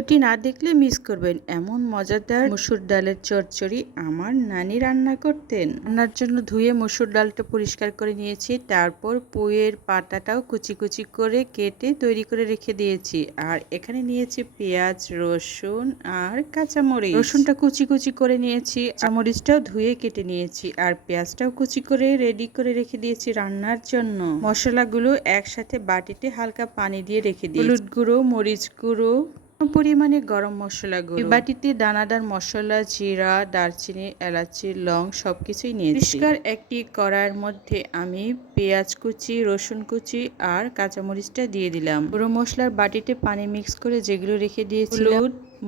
ভিডিওটি না দেখলে মিস করবেন এমন মজাদার মসুর ডালের চচ্চড়ি আমার নানি রান্না করতেন। রান্নার জন্য ধুয়ে মসুর ডালটা পরিষ্কার করে নিয়েছি, তারপর পুঁইয়ের পাতাটাও কুচি কুচি করে কেটে তৈরি করে রেখে দিয়েছি। আর এখানে নিয়েছি পেঁয়াজ, রসুন আর কাঁচামরিচ। রসুনটা কুচি কুচি করে নিয়েছি, কাঁচামরিচটাও ধুয়ে কেটে নিয়েছি, আর পেঁয়াজটাও কুচি করে রেডি করে রেখে দিয়েছি রান্নার জন্য। মশলাগুলো একসাথে বাটিতে হালকা পানি দিয়ে রেখে দিয়েছি। হলুদ গুঁড়ো, মরিচ গুঁড়ো, পরিমাণে গরম মশলা গুঁড়ো, বাটিতে দানাদার মশলা, জিরা, দারচিনি, এলাচি, লং সবকিছুই নিয়েছি। পরিষ্কার একটি কড়াইয়ের মধ্যে আমি পেঁয়াজ কুচি, রসুন কুচি আর কাঁচামরিচটা দিয়ে দিলাম। পুরো মশলার বাটিতে পানি মিক্স করে যেগুলো রেখে দিয়েছিলাম,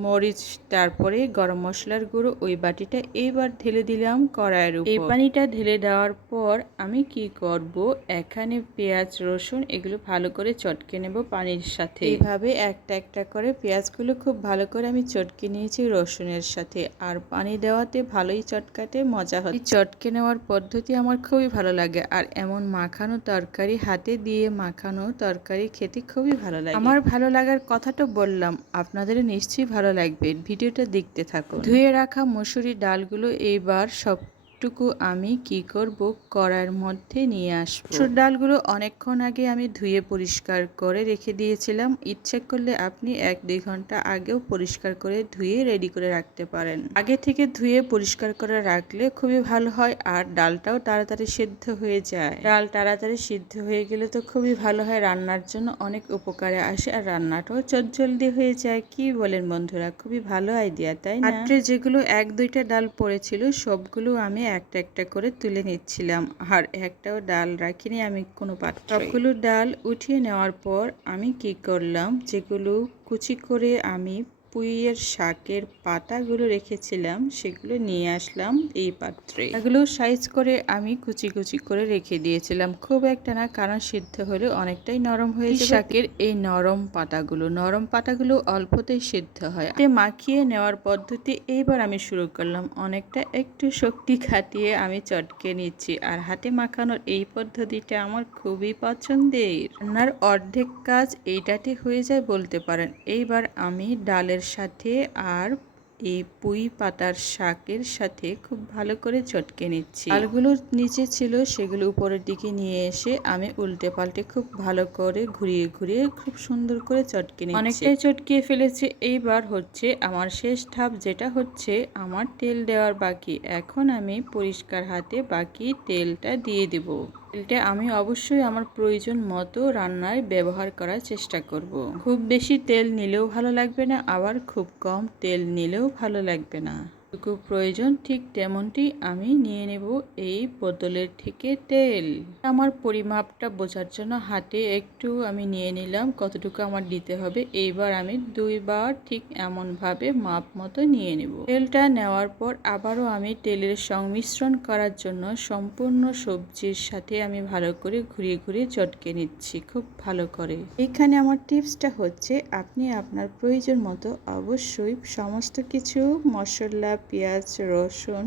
মরিচ, তারপরে গরম মশলার গুঁড়ো ওই বাটিটা এইবার ঢেলে দিলাম কড়াইয়ের উপর। এই পানিটা ঢেলে দেওয়ার পর আমি কি করব, এখানে পেঁয়াজ, রসুন এগুলো ভালো করে চটকে নেব পানির সাথে। এইভাবে একটা একটা করে পেঁয়াজগুলো খুব ভালো করে আমি চটকে নিয়েছি রসুনের সাথে। আর পানি দেওয়াতে ভালোই চটকাতে মজা হয়। চটকে নেওয়ার পদ্ধতি আমার খুবই ভালো লাগে। আর এমন মাখানো তরকারি, হাতে দিয়ে মাখানো তরকারি খেতে খুবই ভালো লাগে। আমার ভালো লাগার কথাটা বললাম, আপনাদের নিশ্চয়ই ভালো লাগবে। ভিডিওটা দেখতে থাকুন। ধুয়ে রাখা মসুরি ডালগুলো এইবার সবটুকু আমি কি করব, কড়াইয়ের মধ্যে নিয়ে আসবো। মসুর ডালগুলো অনেকক্ষণ আগে আমি ধুয়ে পরিষ্কার করে রেখে দিয়েছিলাম। ইচ্ছে করলে আপনি 1-2 ঘন্টা আগেও পরিষ্কার করে ধুয়ে রেডি করে রাখতে পারেন। আগে থেকে ধুয়ে পরিষ্কার করে রাখলে খুবই ভালো হয়, আর ডালটাও তাড়াতাড়ি সিদ্ধ হয়ে যায়। ডাল তাড়াতাড়ি সিদ্ধ হয়ে গেলে তো খুবই ভালো হয়, রান্নার জন্য অনেক উপকারে আসে, আর রান্নাটাও চটজলদি হয়ে যায়। কি বলেন বন্ধুরা, খুবই ভালো আইডিয়া, তাই না? পাত্রে যেগুলো 1-2টা ডাল পড়েছিল সবগুলো আমি একটা একটা করে তুলে নিচ্ছিলাম, আর একটাও ডাল রাখিনি আমি কোনো পাত্রে। সবগুলো ডাল উঠিয়ে নেওয়ার পর আমি কি করলাম, যেগুলো কুচি করে আমি পুঁইয়ের শাকের পাতাগুলো রেখেছিলাম সেগুলো নিয়ে আসলাম এই পাত্রে। এগুলো সাইজ করে আমি কুচি কুচি করে রেখে দিয়েছিলাম, খুব একটা না, কারণ সিদ্ধ হলে অনেকটাই নরম হয়ে যাবে। শাকের এই নরম পাতাগুলো অল্পতেই সিদ্ধ হয়। হাতে মাখিয়ে নেওয়ার পদ্ধতি এইবার আমি শুরু করলাম। অনেকটা একটু শক্তি খাটিয়ে আমি চটকে নিচ্ছি, আর হাতে মাখানোর এই পদ্ধতিটা আমার খুবই পছন্দের। রান্নার অর্ধেক কাজ এইটাতে হয়ে যায় বলতে পারেন। এইবার আমি ডালের সাথে আর এই পুঁই পাতার শাকের সাথে খুব ভালো করে চটকে নিচ্ছি। ডালগুলো নিচে ছিল সেগুলো উপরের দিকে নিয়ে এসে আমি উল্টে পাল্টে খুব ভালো করে ঘুরিয়ে ঘুরিয়ে খুব সুন্দর করে চটকে নিচ্ছি। অনেকটাই চটকিয়ে ফেলেছি। এইবার হচ্ছে আমার শেষ ধাপ, যেটা হচ্ছে আমার তেল দেওয়ার বাকি। এখন আমি পরিষ্কার হাতে বাকি তেলটা দিয়ে দেব। তেলটা আমি অবশ্যই আমার প্রয়োজন মতো রান্নায় ব্যবহার করার চেষ্টা করব। খুব বেশি তেল নিলেও ভালো লাগবে না, আবার খুব কম তেল নিলেও ভালো লাগবে না। যতটুকু প্রয়োজন ঠিক তেমনটি আমি নিয়ে নেব এই বোতলের থেকে তেল। আমার পরিমাপটা বোঝার জন্য হাতে একটু আমি নিয়ে নিলাম কতটুকু আমার দিতে হবে। এইবার আমি 2 বার ঠিক এমনভাবে মাপ মতো নিয়ে নেব। তেলটা নেওয়ার পর আবারও আমি তেলের সংমিশ্রণ করার জন্য সম্পূর্ণ সবজির সাথে আমি ভালো করে ঘুরিয়ে ঘুরিয়ে চটকে নিচ্ছি খুব ভালো করে। এখানে আমার টিপসটা হচ্ছে, আপনি আপনার প্রয়োজন মতো অবশ্যই সমস্ত কিছু মশলা, পেঁয়াজ, রসুন,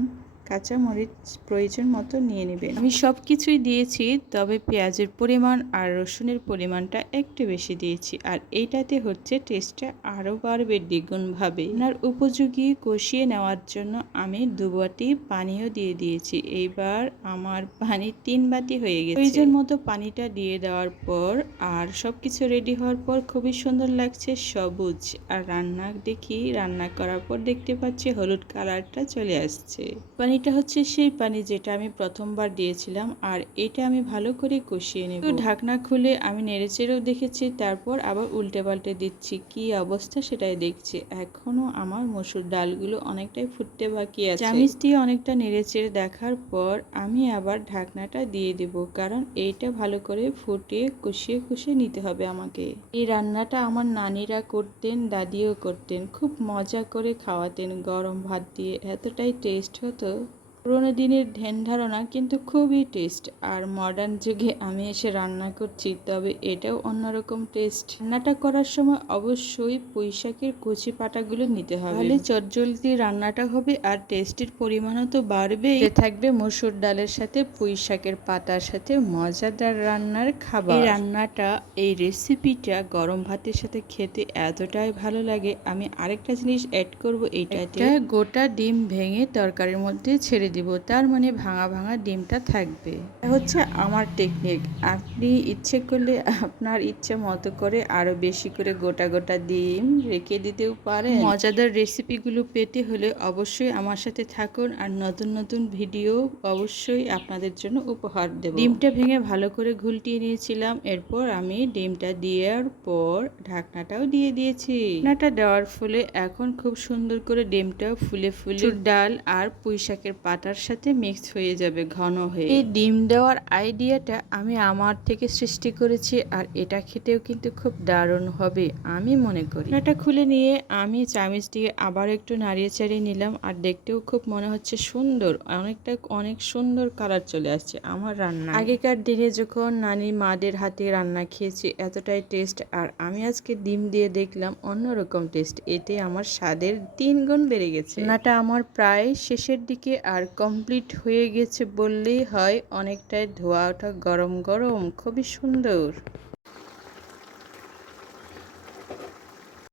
কাঁচামরিচ প্রয়োজন মতো নিয়ে নেবেন। আমি সব কিছুই দিয়েছি, তবে পেঁয়াজের পরিমাণ আর রসুনের পরিমাণটা একটু বেশি দিয়েছি, আর এইটাতে হচ্ছে টেস্টটা আরও বাড়বে দ্বিগুণভাবে। আপনার উপযোগী কষিয়ে নেওয়ার জন্য আমি 2 বাটি পানিও দিয়ে দিয়েছি। এইবার আমার পানি 3 বাটি হয়ে গেছে। প্রয়োজন মতো পানিটা দিয়ে দেওয়ার পর আর সব কিছু রেডি হওয়ার পর খুবই সুন্দর লাগছে সবুজ। আর রান্না করার পর দেখতে পাচ্ছি হলুদ কালারটা চলে আসছে। পানিটা হচ্ছে সেই পানি যেটা আমি প্রথমবার দিয়েছিলাম, আর এটা আমি ভালো করে কষিয়ে নেব। ঢাকনা খুলে আমি নেড়েচেড়েও দেখেছি, তারপর আবার উল্টে পাল্টে দিচ্ছি। কি অবস্থা সেটাই দেখছি। এখনো আমার মসুর ডালগুলো অনেকটাই ফুটতে বাকি আছে। চামচ দিয়ে অনেকটা নেড়েচেড়ে দেখার পর আমি আবার ঢাকনাটা দিয়ে দেব, কারণ এইটা ভালো করে ফুটে কষিয়ে কষিয়ে নিতে হবে আমাকে। এই রান্নাটা আমার নানিরা করতেন, দাদিও করতেন, খুব মজা করে খাওয়াতেন গরম ভাত দিয়ে, এতটাই টেস্ট হতো। পুরোনো দিনের ধ্যান ধারণা কিন্তু খুবই টেস্ট। আর মডার্ন যুগে আমি এসে রান্না করছি, তবে এটাও অন্যরকম টেস্ট। রান্নাটা করার সময় অবশ্যই পুঁইশাকের কচি পাতাগুলো নিতে হবে, তাহলে চটজলদি রান্নাটা হবে আর টেস্টের পরিমাণও তো বাড়বেই। থাকবে মসুর ডালের সাথে পুঁইশাকের পাতার সাথে মজাদার রান্নার খাবার। এই রান্নাটা, এই রেসিপিটা গরম ভাতের সাথে খেতে এতটাই ভালো লাগে। আমি আরেকটা জিনিস অ্যাড করব, এইটাতে গোটা ডিম ভেঙে তরকারির মধ্যে ছেড়ে দিব, তার মানে ভাঙা ভাঙা ডিমটা থাকবে। এটা হচ্ছে আমার টেকনিক। আপনি ইচ্ছে করলে আপনার ইচ্ছে মতো করে আরো বেশি করে গোটা গোটা ডিম রেখে দিতেও পারেন। মজাদার রেসিপিগুলো পেতে হলে অবশ্যই আমার সাথে থাকুন, আর নতুন নতুন ভিডিও অবশ্যই আপনাদের জন্য উপহার দেব। ডিমটা ভেঙে ভালো করে ঘুলটিয়ে নিয়েছিলাম, এরপর আমি ডিমটা দেওয়ার পর ঢাকনাটাও দিয়ে দিয়েছি। ঢাকনাটা দেওয়ার ফলে এখন খুব সুন্দর করে ডিমটাও ফুলে ফুলে ডাল আর পুঁইশাকের পাতার সাথে মিক্স হয়ে যাবে, ঘন হয়ে। এই ডিম দেওয়ার আইডিয়াটা আমি আমার থেকে সৃষ্টি করেছি, আর এটা খেতেও কিন্তু খুব দারুণ হবে আমি মনে করি। এটা খুলে নিয়ে আমি চামচ দিয়ে আবার একটু নাড়িয়ে চাড়িয়ে নিলাম, আর দেখতেও খুব মনে হচ্ছে সুন্দর, অনেক সুন্দর কালার চলে আসছে আমার রান্না। আগেকার দিনে যখন নানি মাদের হাতে রান্না খেয়েছি এতটাই টেস্ট, আর আমি আজকে ডিম দিয়ে দেখলাম অন্যরকম টেস্ট। এতে আমার স্বাদের 3 গুণ বেড়ে গেছে। রান্নাটা আমার প্রায় শেষের দিকে আর কমপ্লিট হয়ে গেছে বললেই হয়। অনেকটাই ধোয়া ওঠা গরম গরম, খুবই সুন্দর।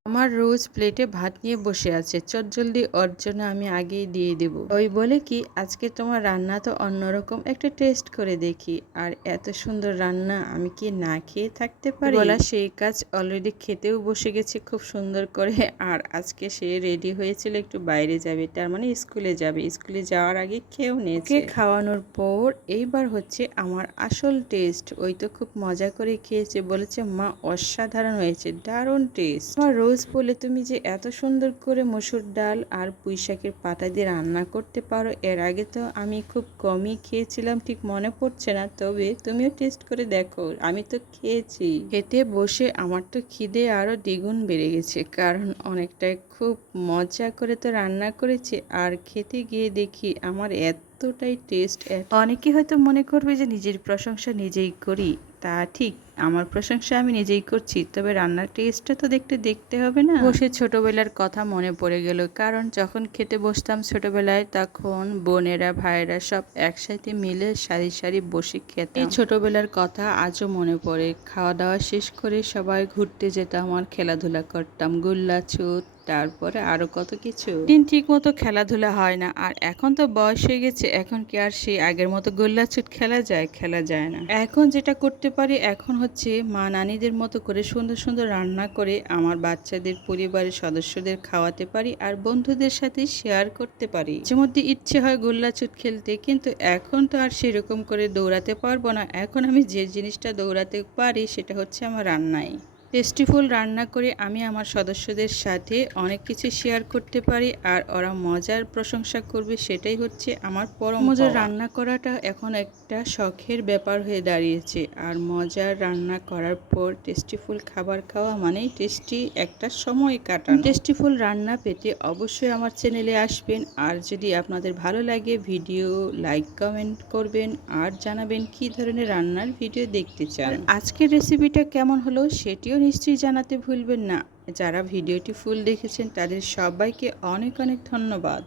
আমার রোজ প্লেটে ভাত নিয়ে বসে আছে, চটজলদি ওর জন্য আমি আগেই দিয়ে দেব। ওই বলে কি, আজকে তোমার রান্না তো অন্যরকম, একটা টেস্ট করে দেখি। আর এত সুন্দর রান্না আমি কি না খেয়ে থাকতে পারি? বলা সেই কাজ, অলরেডি খেতেও বসে গেছে খুব সুন্দর করে। আর আজকে সে রেডি হয়েছিল একটু বাইরে যাবে, তার মানে স্কুলে যাবে। স্কুলে যাওয়ার আগে খেয়েও নিয়েছে। খাওয়ানোর পর এইবার হচ্ছে আমার আসল টেস্ট। ওই তো খুব মজা করে খেয়েছে, বলেছে মা অসাধারণ হয়েছে, দারুণ টেস্ট। আমার রোজ বলে, তুমি যে এত সুন্দর করে মসুর ডাল আর পুঁইশাকের পাতা দিয়ে রান্না করতে পারো, এর আগে তো আমি খুব কমই খেয়েছিলাম, ঠিক মনে পড়ছে না, তবে তুমিও টেস্ট করে দেখো, আমি তো খেয়েছি। খেতে বসে আমার তো খিদে আরো দ্বিগুণ বেড়ে গেছে, কারণ অনেকটাই খুব মজা করে তো রান্না করেছি। আর খেতে গিয়ে দেখি আমার এতটাই টেস্ট। অনেকে হয়তো মনে করবে যে নিজের প্রশংসা নিজেই করি, তা ঠিক, আমার প্রশংসা আমি নিজেই করছি, তবে রান্নার টেস্টটা তো দেখতে হবে না। বসে ছোটবেলার কথা মনে পড়ে গেল, কারণ যখন খেতে বসতাম ছোটবেলায়, তখন বোনেরা ভাইয়েরা সব একসাথে মিলে সারি সারি বসে খেতাম। এই ছোটবেলার কথা আজও মনে পড়ে। খাওয়া দাওয়া শেষ করে সবাই ঘুরতে যেতাম আর খেলাধুলা করতাম, গোল্লা ছুট, তারপরে আরো কত কিছু। দিন ঠিক মতো খেলাধুলা হয় না, আর এখন তো বয়স হয়ে গেছে, এখন কি আর সেই আগের মতো গোল্লাছুট খেলা যায় না। এখন যেটা করতে পারি, এখন হচ্ছে মা নানিদের মতো করে সুন্দর সুন্দর রান্না করে আমার বাচ্চাদের, পরিবারের সদস্যদের খাওয়াতে পারি, আর বন্ধুদের সাথে শেয়ার করতে পারি। যে মধ্যে ইচ্ছে হয় গোল্লাছুট খেলতে, কিন্তু এখন তো আর সেরকম করে দৌড়াতে পারবো না। এখন আমি যে জিনিসটা দৌড়াতে পারি সেটা হচ্ছে আমার রান্নায়। টেস্টিফুল রান্না করে আমি আমার সদস্যদের সাথে অনেক কিছু শেয়ার করতে পারি, আর ওরা মজার প্রশংসা করবে, সেটাই হচ্ছে আমার পরম মজার। রান্না করাটা এখন একটা শখের ব্যাপার হয়ে দাঁড়িয়েছে, আর মজার রান্না করার পর টেস্টিফুল খাবার খাওয়া মানেই টেস্টি একটা সময় কাটানো। টেস্টিফুল রান্না পেতে অবশ্যই আমার চ্যানেলে আসবেন, আর যদি আপনাদের ভালো লাগে ভিডিও লাইক কমেন্ট করবেন, আর জানাবেন কি ধরনের রান্নার ভিডিও দেখতে চান। আজকের রেসিপিটা কেমন হলো সেটিও নিশ্চয়ই জানাতে ভুলবেন না। যারা ভিডিওটি ফুল দেখেছেন তাদের সবাইকে অনেক অনেক ধন্যবাদ।